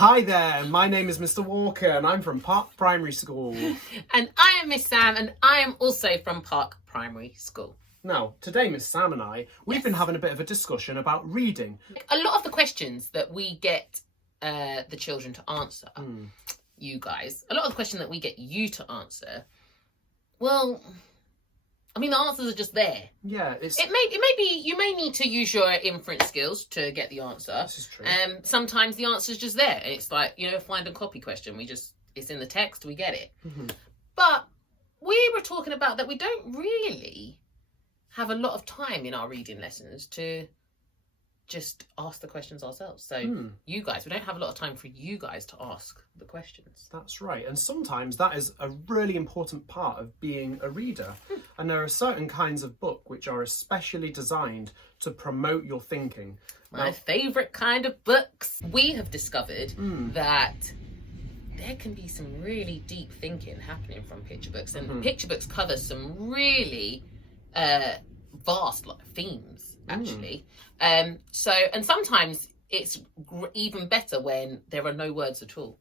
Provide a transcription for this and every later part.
Hi there, my name is Mr. Walker and I'm from Park Primary School. And I am Miss Sam and I am also from Park Primary School. Now, today Miss Sam and we've been having a bit of a discussion about reading. A lot of the questions that we get the children to answer, you guys, a lot of the questions that we get you to answer, well, I mean, the answers are just there. Yeah, it may be you may need to use your inference skills to get the answer. This is true. Sometimes the answer's just there. It's like, find and copy question. It's in the text, we get it. But we were talking about that we don't really have a lot of time in our reading lessons to just ask the questions ourselves. So you guys, we don't have a lot of time for you guys to ask the questions. That's right. And sometimes that is a really important part of being a reader. And there are certain kinds of book which are especially designed to promote your thinking. My favourite kind of books. We have discovered that there can be some really deep thinking happening from picture books. And picture books cover some really vast themes, actually. And sometimes it's even better when there are no words at all,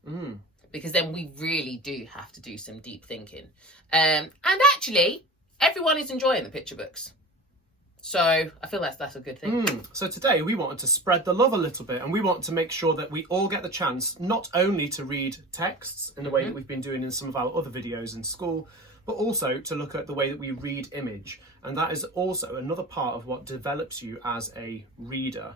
because then we really do have to do some deep thinking. And actually, everyone is enjoying the picture books, so I feel that's a good thing. So today we wanted to spread the love a little bit, and we want to make sure that we all get the chance not only to read texts in the way that we've been doing in some of our other videos in school, but also to look at the way that we read image. And that is also another part of what develops you as a reader.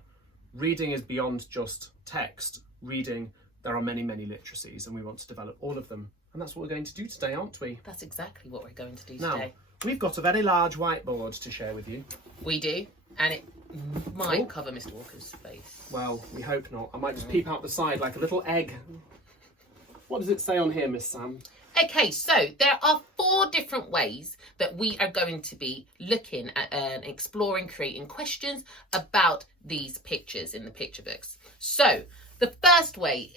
Reading is beyond just text. Reading, there are many, many literacies, and we want to develop all of them. And that's what we're going to do today, aren't we? That's exactly what we're going to do now, today. We've got a very large whiteboard to share with you. We do, and it might cover Mr. Walker's face. Well, we hope not. I might just peep out the side like a little egg. What does it say on here, Miss Sam? Okay, so there are 4 different ways that we are going to be looking at and exploring, creating questions about these pictures in the picture books. So the first way,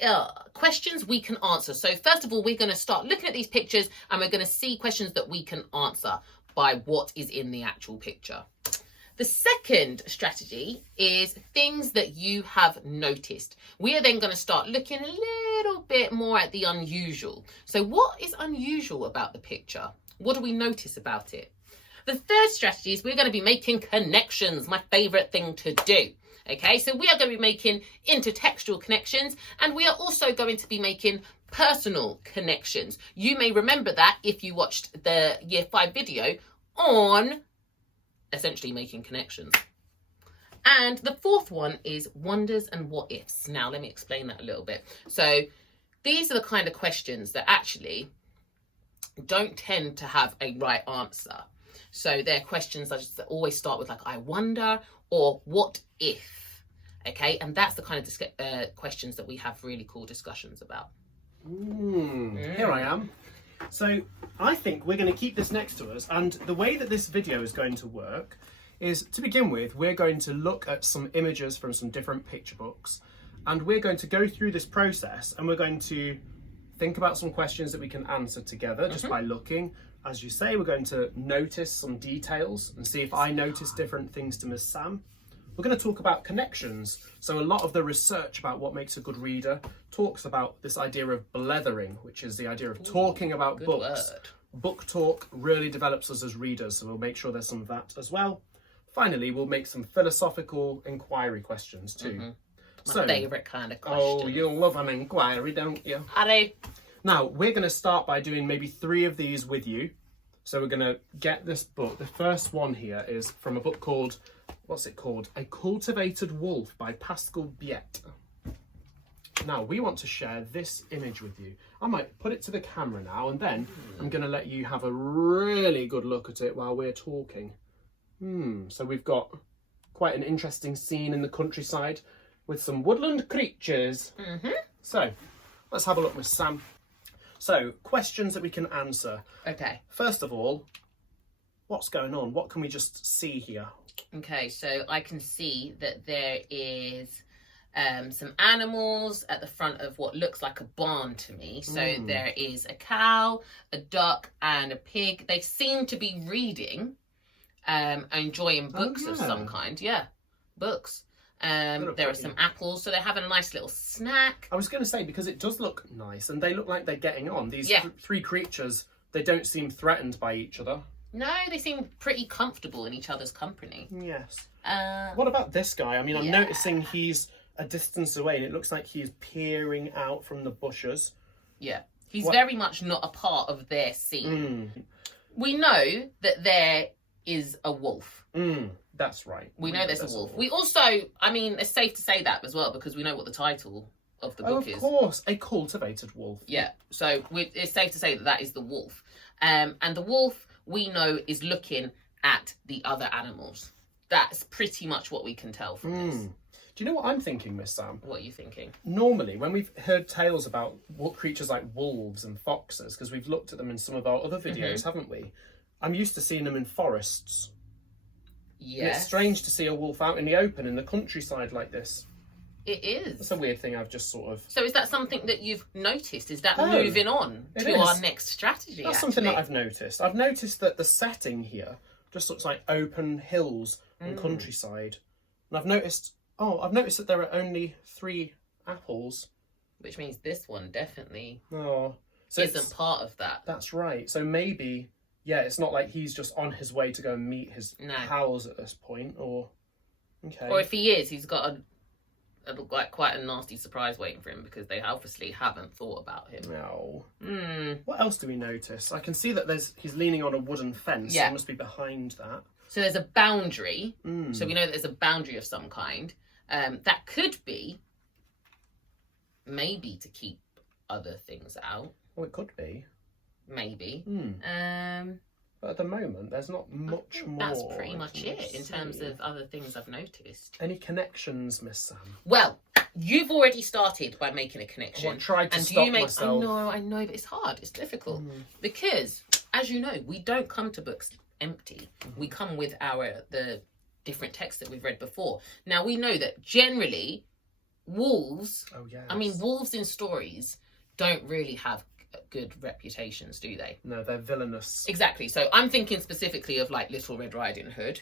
questions we can answer. So first of all, we're going to start looking at these pictures and we're going to see questions that we can answer by what is in the actual picture. The second strategy is things that you have noticed. We are then going to start looking a little bit more at the unusual. So what is unusual about the picture? What do we notice about it? The third strategy is we're going to be making connections, my favourite thing to do. Okay, so we are going to be making intertextual connections, and we are also going to be making personal connections. You may remember that if you watched the Year 5 video on essentially making connections. And the fourth one is wonders and what ifs. Now let me explain that a little bit. So these are the kind of questions that actually don't tend to have a right answer. So they're questions that always start with like I wonder or what if. Okay, and that's the kind of questions that we have really cool discussions about. Here I am. So I think we're going to keep this next to us, and the way that this video is going to work is, to begin with, we're going to look at some images from some different picture books, and we're going to go through this process and we're going to think about some questions that we can answer together just by looking. As you say, we're going to notice some details and see if I notice different things to Miss Sam. We're going to talk about connections. So a lot of the research about what makes a good reader talks about this idea of blethering, which is the idea of talking about books. Book talk really develops us as readers, so we'll make sure there's some of that as well. Finally, we'll make some philosophical inquiry questions too. My favourite kind of question. Oh, you love an inquiry, don't you? I do. Now, we're going to start by doing maybe 3 of these with you. So we're going to get this book. The first one here is from a book called, what's it called? ACultivated Wolf by Pascal Biet. Now, we want to share this image with you. I might put it to the camera now, and then I'm going to let you have a really good look at it while we're talking. So we've got quite an interesting scene in the countryside with some woodland creatures. So let's have a look, Miss Sam. So, questions that we can answer. Okay. First of all, what's going on? What can we just see here? Okay, so I can see that there is some animals at the front of what looks like a barn to me. So there is a cow, a duck, and a pig. They seem to be reading, enjoying books of some kind. Yeah, books. There are some apples, so they're having a nice little snack. I was going to say, because it does look nice, and they look like they're getting on. These three creatures, they don't seem threatened by each other. No, they seem pretty comfortable in each other's company. Yes. What about this guy? I mean, I'm noticing he's a distance away, and it looks like he's peering out from the bushes. Yeah. He's very much not a part of their scene. We know that there is a wolf. That's right. We know there's a wolf. We also, I mean, it's safe to say that as well, because we know what the title of the book is. Of course, A Cultivated Wolf. Yeah, so it's safe to say that that is the wolf. And the wolf, we know, is looking at the other animals. That's pretty much what we can tell from this. Do you know what I'm thinking, Miss Sam? What are you thinking? Normally, when we've heard tales about creatures like wolves and foxes, because we've looked at them in some of our other videos, haven't we? I'm used to seeing them in forests. Yeah. It's strange to see a wolf out in the open in the countryside like this. It is. It's a weird thing I've just sort of... So is that something that you've noticed? Is that moving on to our next strategy? That's something that I've noticed. I've noticed that the setting here just looks like open hills and countryside. And I've noticed that there are only 3 apples. Which means this one definitely so isn't part of that. That's right. So maybe... Yeah, it's not like he's just on his way to go and meet his pals at this point, or... Okay. Or if he is, he's got quite a nasty surprise waiting for him, because they obviously haven't thought about him. No. What else do we notice? I can see that he's leaning on a wooden fence. Yeah. It must be behind that. So there's a boundary. So we know that there's a boundary of some kind. That could be maybe to keep other things out. Oh, it could be. Maybe. But at the moment, there's not much more. That's pretty much it in terms of other things I've noticed. Any connections, Miss Sam? Well, you've already started by making a connection. I tried to stop myself. I know, but it's hard. It's difficult. Because, as you know, we don't come to books empty. We come with the different texts that we've read before. Now, we know that generally, wolves... Oh, yes. I mean, wolves in stories don't really have good reputations, do they? No, they're villainous. Exactly. So I'm thinking specifically of like Little Red Riding Hood.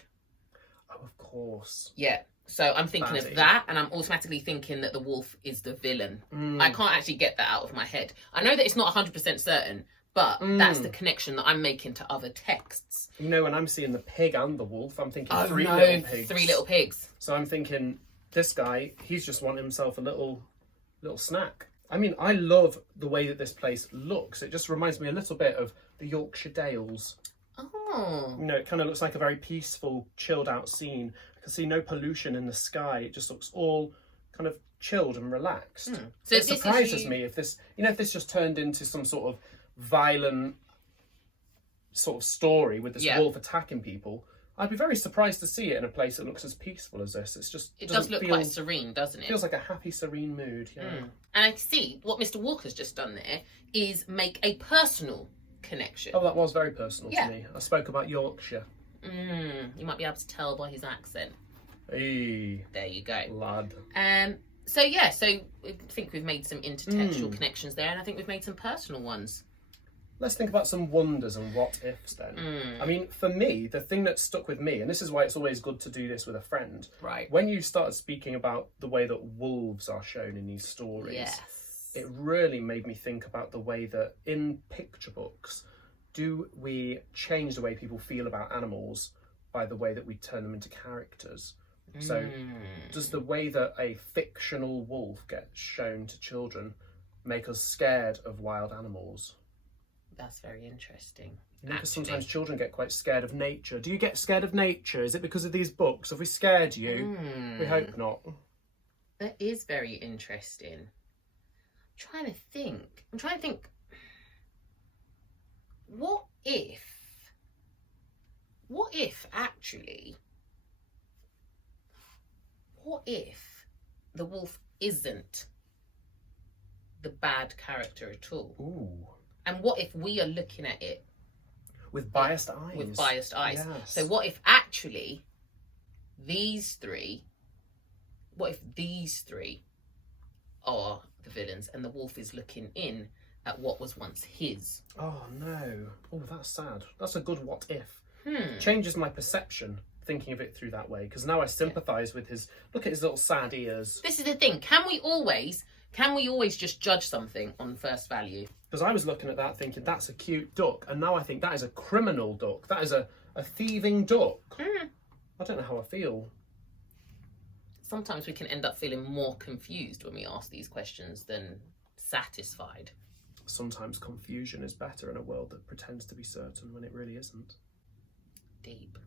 Oh, of course. Yeah. So I'm thinking of that, and I'm automatically thinking that the wolf is the villain. I can't actually get that out of my head. I know that it's not 100% certain, but that's the connection that I'm making to other texts. You know, when I'm seeing the pig and the wolf, I'm thinking three little pigs. 3 little pigs. So I'm thinking, this guy, he's just wanting himself a little snack. I mean, I love the way that this place looks. It just reminds me a little bit of the Yorkshire Dales. Oh. You know, it kind of looks like a very peaceful, chilled out scene. I can see no pollution in the sky. It just looks all kind of chilled and relaxed. So it surprises me if this just turned into some sort of violent sort of story with this wolf attacking people. I'd be very surprised to see it in a place that looks as peaceful as this. It does look quite serene, doesn't it? Feels like a happy, serene mood. Yeah. And I see what Mr. Walker's just done there is make a personal connection. Oh, that was very personal to me. I spoke about Yorkshire. You might be able to tell by his accent. Hey. There you go, lad. So I think we've made some intertextual connections there, and I think we've made some personal ones. Let's think about some wonders and what ifs then. I mean, for me, the thing that stuck with me, and this is why it's always good to do this with a friend. Right. When you started speaking about the way that wolves are shown in these stories, it really made me think about the way that in picture books, do we change the way people feel about animals by the way that we turn them into characters? So does the way that a fictional wolf gets shown to children make us scared of wild animals? That's very interesting. You know, because sometimes children get quite scared of nature. Do you get scared of nature? Is it because of these books? Have we scared you? We hope not. That is very interesting. I'm trying to think. What if the wolf isn't the bad character at all? Ooh. And what if we are looking at it with biased eyes? With biased eyes. Yes. So what if actually these 3 are the villains and the wolf is looking in at what was once his? Oh no. Oh, that's sad. That's a good what if. Changes my perception thinking of it through that way, because now I sympathise with his, look at his little sad ears. This is the thing. Can we always just judge something on first value? Because I was looking at that thinking, that's a cute duck, and now I think that is a criminal duck. That is a thieving duck. I don't know how I feel. Sometimes we can end up feeling more confused when we ask these questions than satisfied. Sometimes confusion is better in a world that pretends to be certain when it really isn't. Deep.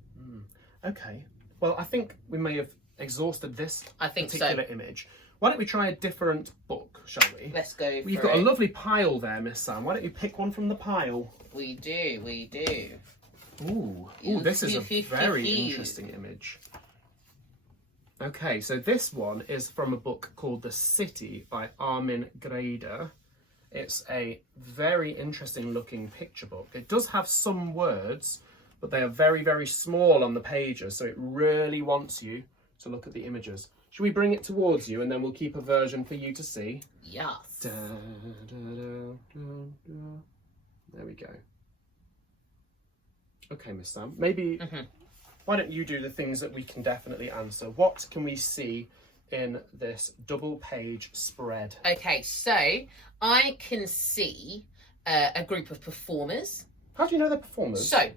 Okay. Well, I think we may have exhausted this particular image. Why don't we try a different book, shall we? Let's go for You've got a lovely pile there, Miss Sam. Why don't you pick one from the pile? We do. Ooh, this is a very interesting image. Okay, so this one is from a book called The City by Armin Greider. It's a very interesting looking picture book. It does have some words, but they are very, very small on the pages, so it really wants you to look at the images. Should we bring it towards you and then we'll keep a version for you to see? Yes. Da, da, da, da, da. There we go. Okay, Miss Sam, maybe why don't you do the things that we can definitely answer? What can we see in this double page spread? Okay, so I can see a group of performers. How do you know they're performers? So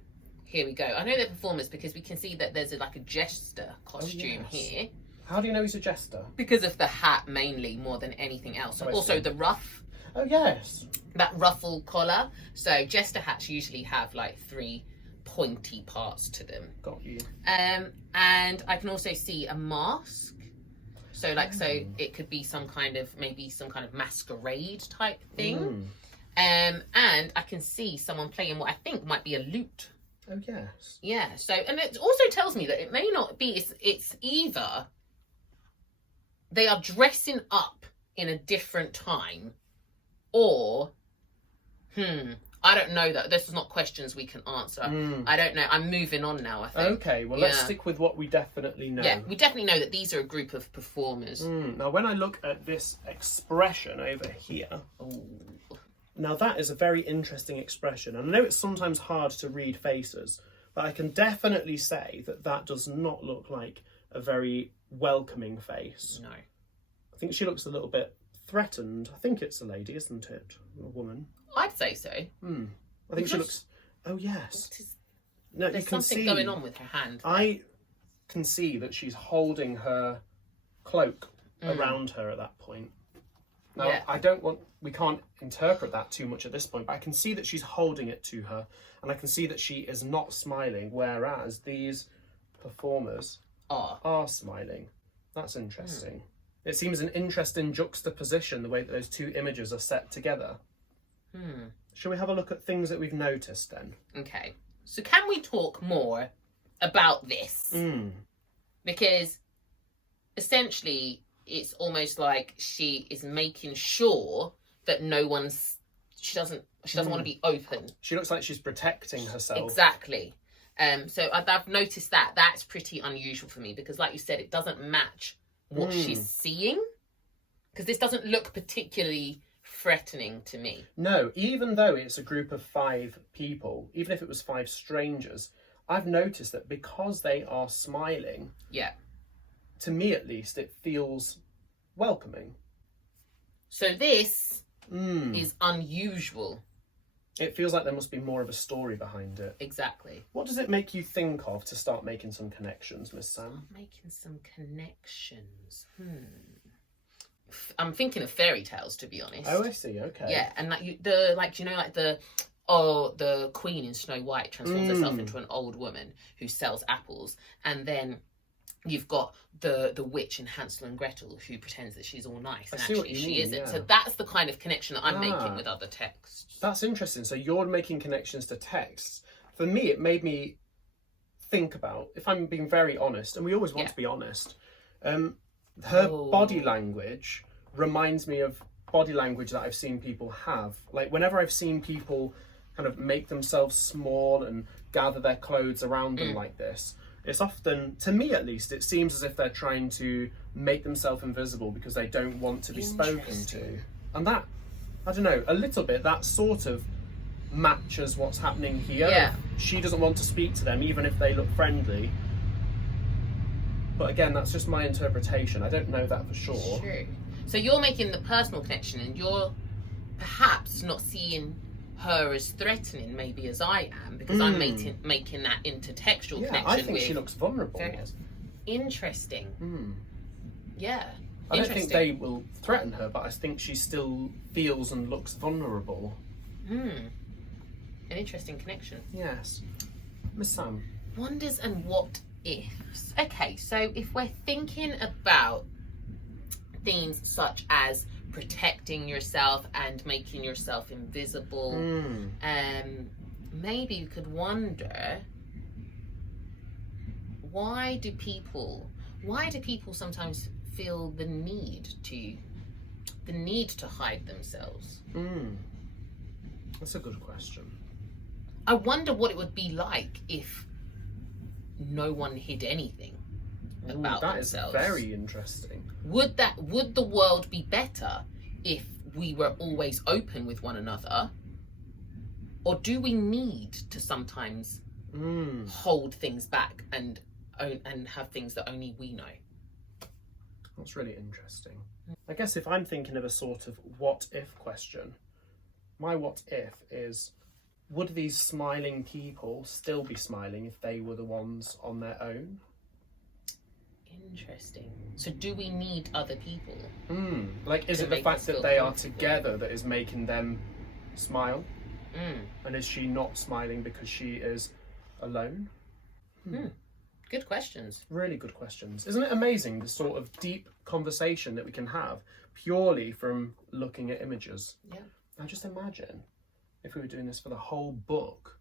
here we go. I know they're performers because we can see that there's like a jester costume here. How do you know he's a jester? Because of the hat mainly, more than anything else. And also the ruff. Oh yes. That ruffle collar. So jester hats usually have like 3 pointy parts to them. Got you. And I can also see a mask. So so it could be maybe some kind of masquerade type thing. And I can see someone playing what I think might be a lute. Oh yes. Yeah. So, and it also tells me that it may not be. It's either they are dressing up in a different time, or I don't know that. This is not questions we can answer. I don't know. I'm moving on now, I think. Okay, well, let's stick with what we definitely know. Yeah, we definitely know that these are a group of performers. Now, when I look at this expression over here, now that is a very interesting expression. And I know it's sometimes hard to read faces, but I can definitely say that that does not look like a very welcoming face. No. I think she looks a little bit threatened. I think it's a lady, isn't it? A woman. I'd say so. I think she looks... Oh, yes. No, there's you can something going on with her hand. I can see that she's holding her cloak around her at that point. Now, we can't interpret that too much at this point, but I can see that she's holding it to her, and I can see that she is not smiling, whereas these performers are smiling. That's interesting. It seems an interesting juxtaposition, the way that those two images are set together. Shall we have a look at things that we've noticed then? Okay. So can we talk more about this? Because essentially it's almost like she is making sure that she doesn't want to be open. She looks like she's protecting herself. Exactly. So I've noticed that. That's pretty unusual for me because, like you said, it doesn't match what she's seeing. Because this doesn't look particularly threatening to me. No, even though it's a group of 5 people, even if it was 5 strangers, I've noticed that because they are smiling, to me at least, it feels welcoming. So this is unusual. It feels like there must be more of a story behind it. Exactly. What does it make you think of to start making some connections, Miss Sam? Making some connections. I'm thinking of fairy tales, to be honest. Oh, I see. Okay. Yeah, and the queen in Snow White transforms herself into an old woman who sells apples, and then you've got the witch in Hansel and Gretel who pretends that she's all nice and actually she isn't. So that's the kind of connection that I'm making with other texts. That's interesting. So you're making connections to texts. For me, it made me think about, if I'm being very honest, and we always want to be honest, her body language reminds me of body language that I've seen people have. Like whenever I've seen people kind of make themselves small and gather their clothes around them like this, it's often, to me at least, it seems as if they're trying to make themselves invisible because they don't want to be spoken to. And that, I don't know, a little bit, that sort of matches what's happening here. Yeah. She doesn't want to speak to them even if they look friendly. But again, that's just my interpretation. I don't know that for sure. True. So you're making the personal connection, and you're perhaps not seeing her as threatening, maybe as I am, because I'm making that intertextual connection. I think she looks vulnerable. Interesting. Yeah. I don't think they will threaten her, but I think she still feels and looks vulnerable. An interesting connection. Yes. Miss Sam. Wonders and what ifs. Okay, so if we're thinking about things such as protecting yourself and making yourself invisible, maybe you could wonder, why do people sometimes feel the need to hide themselves? That's a good question. I wonder what it would be like if no one hid anything about themselves. That is very interesting. Would the world be better if we were always open with one another? Or do we need to sometimes hold things back and have things that only we know? That's really interesting. I guess if I'm thinking of a sort of what if question, my what if is, would these smiling people still be smiling if they were the ones on their own? Interesting. So do we need other people? Like, is it the fact that they are together that is making them smile? And is she not smiling because she is alone? Good questions. Really good questions. Isn't it amazing the sort of deep conversation that we can have purely from looking at images? Yeah. Now just imagine if we were doing this for the whole book,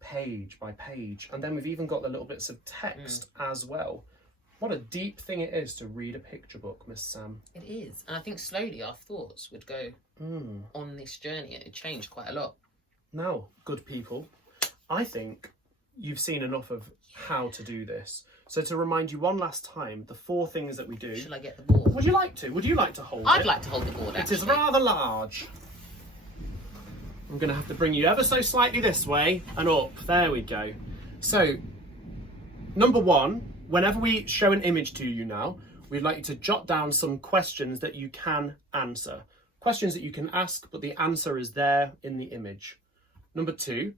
page by page, and then we've even got the little bits of text as well. What a deep thing it is to read a picture book, Miss Sam. It is. And I think slowly our thoughts would go on this journey. It changed quite a lot. Now, good people, I think you've seen enough of how to do this. So to remind you one last time, the 4 things that we do. Shall I get the board? Would you like to? Would you like to hold it? I'd like to hold the board, actually. It is rather large. I'm going to have to bring you ever so slightly this way and up. There we go. So, number 1, whenever we show an image to you now, we'd like you to jot down some questions that you can answer. Questions that you can ask, but the answer is there in the image. Number 2,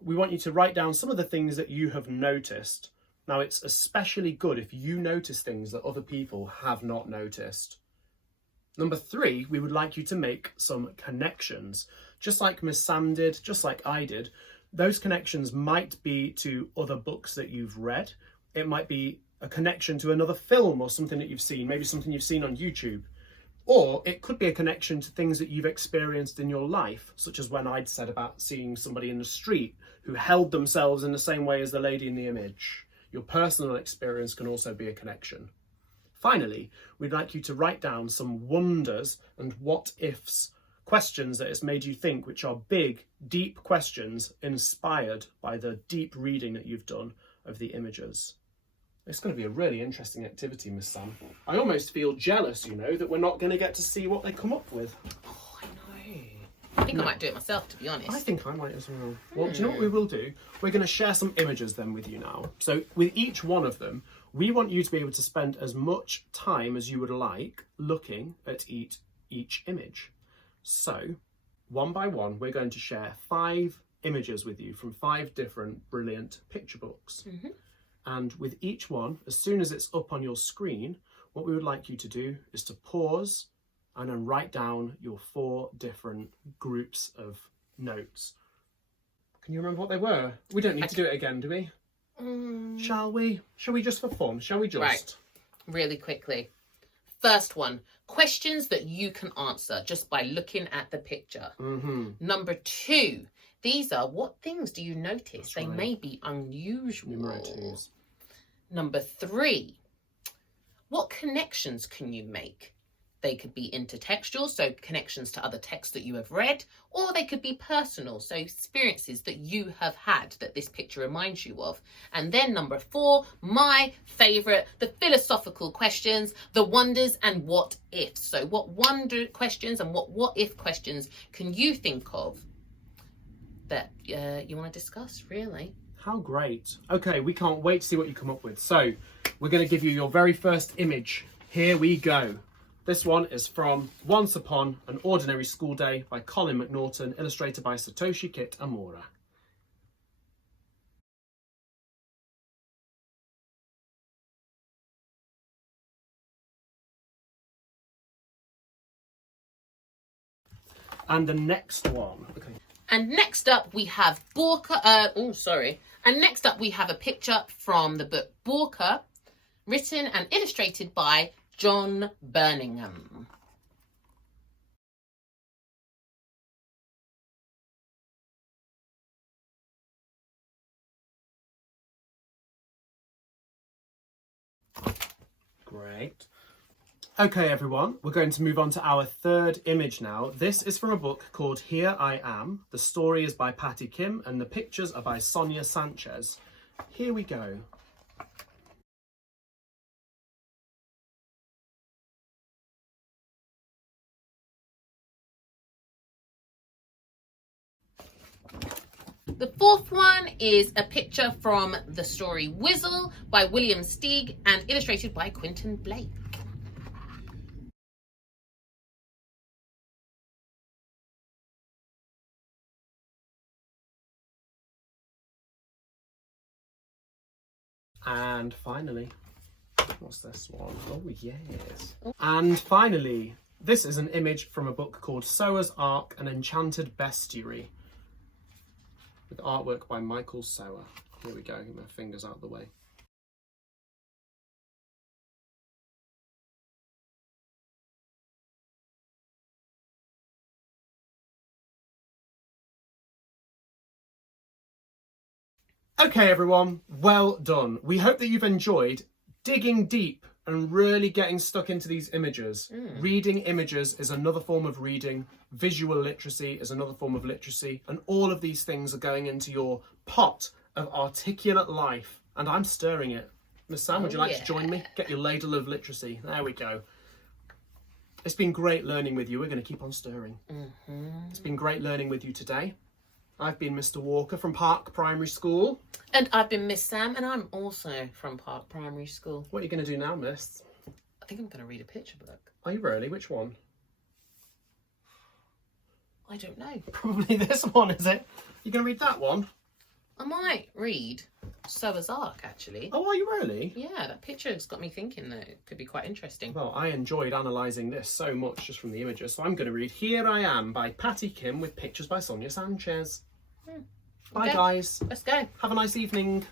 we want you to write down some of the things that you have noticed. Now, it's especially good if you notice things that other people have not noticed. Number 3, we would like you to make some connections. Just like Miss Sam did, just like I did. Those connections might be to other books that you've read. It might be a connection to another film or something that you've seen, maybe something you've seen on YouTube. Or it could be a connection to things that you've experienced in your life, such as when I'd said about seeing somebody in the street who held themselves in the same way as the lady in the image. Your personal experience can also be a connection. Finally, we'd like you to write down some wonders and what ifs, questions that has made you think, which are big, deep questions inspired by the deep reading that you've done of the images. It's going to be a really interesting activity, Miss Sam. I almost feel jealous, you know, that we're not going to get to see what they come up with. Oh, I know. I think I might do it myself, to be honest. I think I might as well. Well, do you know what we will do? We're going to share some images then with you now. So with each one of them, we want you to be able to spend as much time as you would like looking at each image. So, one by one, we're going to share 5 images with you from 5 different brilliant picture books. And with each one, as soon as it's up on your screen, what we would like you to do is to pause and then write down your 4 different groups of notes. Can you remember what they were? We don't need to do it again, do we? Shall we? Shall we just for fun? Shall we just? Right, really quickly. First one, questions that you can answer just by looking at the picture. Number 2, these are, what things do you notice? They may be unusual. Number 3, what connections can you make? They could be intertextual, so connections to other texts that you have read, or they could be personal, so experiences that you have had that this picture reminds you of. And then number 4, my favourite, the philosophical questions, the wonders and what ifs. So what wonder questions and what if questions can you think of that you want to discuss, really? How great. Okay, we can't wait to see what you come up with. So we're going to give you your very first image. Here we go. This one is from Once Upon an Ordinary School Day by Colin McNaughton, illustrated by Satoshi Kit Amura. And the next one. Okay. And next up we have And next up we have a picture from the book Borka, written and illustrated by John Birmingham. Great. Okay, everyone, we're going to move on to our third image now. This is from a book called Here I Am. The story is by Patty Kim and the pictures are by Sonia Sanchez. Here we go. The fourth one is a picture from the story Whizzle by William Steig and illustrated by Quentin Blake. And finally, what's this one? Oh, yes. And finally, this is an image from a book called Sower's Ark, An Enchanted Bestiary, with artwork by Michael Sower. Here we go, get my fingers out of the way. Okay, everyone, well done. We hope that you've enjoyed digging deep and really getting stuck into these images. Reading images is another form of reading. Visual literacy is another form of literacy. And all of these things are going into your pot of articulate life. And I'm stirring it. Miss Sam, would you like to join me? Get your ladle of literacy. There we go. It's been great learning with you. We're going to keep on stirring. It's been great learning with you today. I've been Mr. Walker from Park Primary School. And I've been Miss Sam, and I'm also from Park Primary School. What are you going to do now, Miss? I think I'm going to read a picture book. Are you really? Which one? I don't know. Probably this one, is it? You going to read that one? I might read Sower's Ark, actually. Oh, are you really? Yeah, that picture's got me thinking that it could be quite interesting. Well, I enjoyed analysing this so much just from the images, so I'm going to read Here I Am by Patty Kim with pictures by Sonia Sanchez. Bye, Okay. guys. Let's go. Have a nice evening.